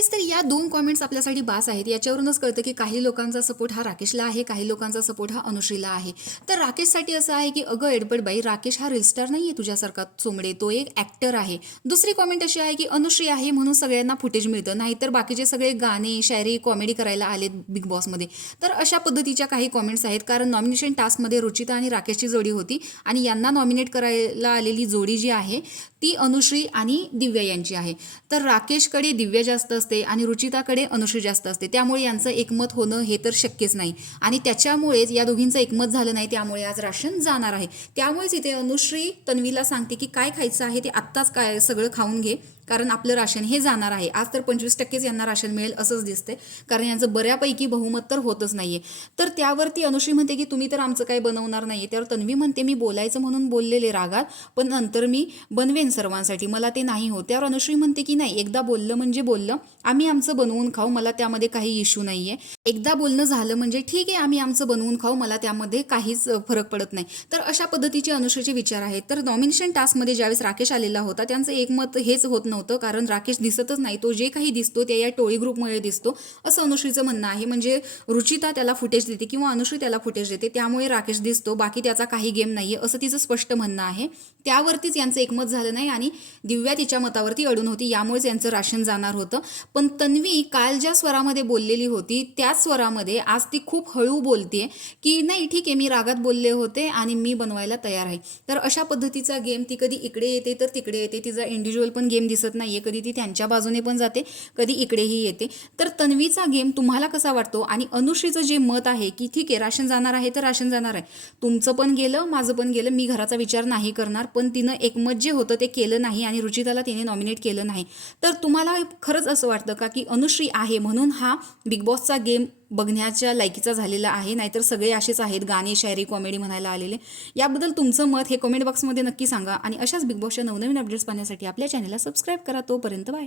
Guys, तर या 2 comments आपल्यासाठी बास आहेत. याच्यावरूनच कळतं की काही लोकांचा सपोर्ट हा राकेशला आहे, काही लोकांचा सपोर्ट हा अनुश्रीला आहे. तर राकेशसाठी असं आहे की अगं एडबड बाई, राकेश हा रील स्टार नाही आहे तुझ्यासारखा चोमडे, तो एक ॲक्टर आहे. दुसरी कमेंट अशी आहे की अनुश्री आहे म्हणून सगळ्यांना फुटेज मिळतं, नाहीतर बाकीचे सगळे गाणे, शायरी, कॉमेडी करायला आलेत बिग बॉसमध्ये. तर अशा पद्धतीच्या काही कमेंट्स आहेत, कारण नॉमिनेशन टास्कमध्ये रुचिता आणि राकेशची जोडी होती आणि यांना नॉमिनेट करायला आलेली जोडी जी आहे ती अनुश्री आणि दिव्या यांची आहे. तर राकेशकडे दिव्या जास्त असते आणि रुचिताकडे अनुश्री जास्त असते, त्यामुळे यांचं एकमत होणं हे तर शक्यच नाही. आणि त्याच्यामुळेच या दोघींचं एकमत झालं नाही, त्यामुळे आज राशन जाणार आहे. त्यामुळेच इथे अनुश्री तन्वीला सांगते की काय खायचं आहे ते आत्ताच काय सगळं खाऊन घे, कारण आपलं राशन हे जाणार आहे. आज तर 25%च यांना राशन मिळेल असंच दिसते, कारण यांचं बऱ्यापैकी बहुमत तर होतच नाहीये. तर त्यावरती अनुश्री म्हणते की तुम्ही तर आमचं काय बनवणार नाहीये. त्यावर तन्वी म्हणते मी बोलायचं म्हणून बोललेले रागात, पण नंतर मी बनवेन सर्वांसाठी, मला ते नाही होत. त्यावर अनुश्री म्हणते की नाही, एकदा बोललं म्हणजे बोललं, आम्ही आमचं बनवून खाऊ, मला त्यामध्ये काही इश्यू नाहीये. एकदा बोलणं झालं म्हणजे ठीक आहे, आम्ही आमचं बनवून खाऊ, मला त्यामध्ये काहीच फरक पडत नाही. तर अशा पद्धतीचे अनुश्रीचे विचार आहेत. तर नॉमिनेशन टास्कमध्ये ज्यावेळेस राकेश आलेला होता, त्यांचं एकमत हेच होत नव्हतं, कारण राकेश दिसतच नाही, तो जे काही दिसतो ते या टोळी ग्रुपमुळे दिसतो असं अनुश्रीचं म्हणणं आहे. म्हणजे रुचिता त्याला फुटेज देते किंवा अनुश्री त्याला फुटेज देते, त्यामुळे राकेश दिसतो, बाकी त्याचा काही गेम नाहीये असं तिचं स्पष्ट म्हणणं आहे. त्यावरतीच यांचं एकमत झालं नाही आणि दिव्या तिच्या मतावरती अडून होती, यामुळेच यांचं राशन जाणार होतं. पण तन्वी काल ज्या स्वरामध्ये बोललेली होती त्याच स्वरामध्ये आज ती खूप हळू बोलते की नाही ठीक आहे, मी रागात बोलले होते आणि मी बनवायला तयार आहे. तर अशा पद्धतीचा गेम ती कधी इकडे येते तर तिकडे येते, तिचा इंडिव्हिज्युअल पण गेम दिसत नाहीये, कधी ती त्यांच्या बाजूने पण जाते, कधी इकडेही येते. तर तन्वीचा गेम तुम्हाला कसा वाटतो? आणि अनुश्रीचं जे मत आहे की ठीक आहे राशन जाणार आहे तर राशन जाणार आहे, तुमचं पण गेलं माझं पण गेलं, मी घराचा विचार नाही करणार, पण तिनं एकमत जे होतं ते केलं नाही आणि रुचिताला तिने नॉमिनेट केलं नाही. तर तुम्हाला खरंच असं वाटतं का की अनुश्री आहे म्हणून हा बिग बॉसचा गेम बघण्याच्या लायकीचा झालेला आहे, नाहीतर सगळे असेच आहेत गाणे, शायरी, कॉमेडी म्हणायला आलेले? याबद्दल तुमचं मत हे कमेंट बॉक्समध्ये नक्की सांगा आणि अशाच बिग बॉसच्या नवनवीन अपडेट्स पाहण्यासाठी आपल्या चॅनलला सबस्क्राईब करा. तोपर्यंत बाय.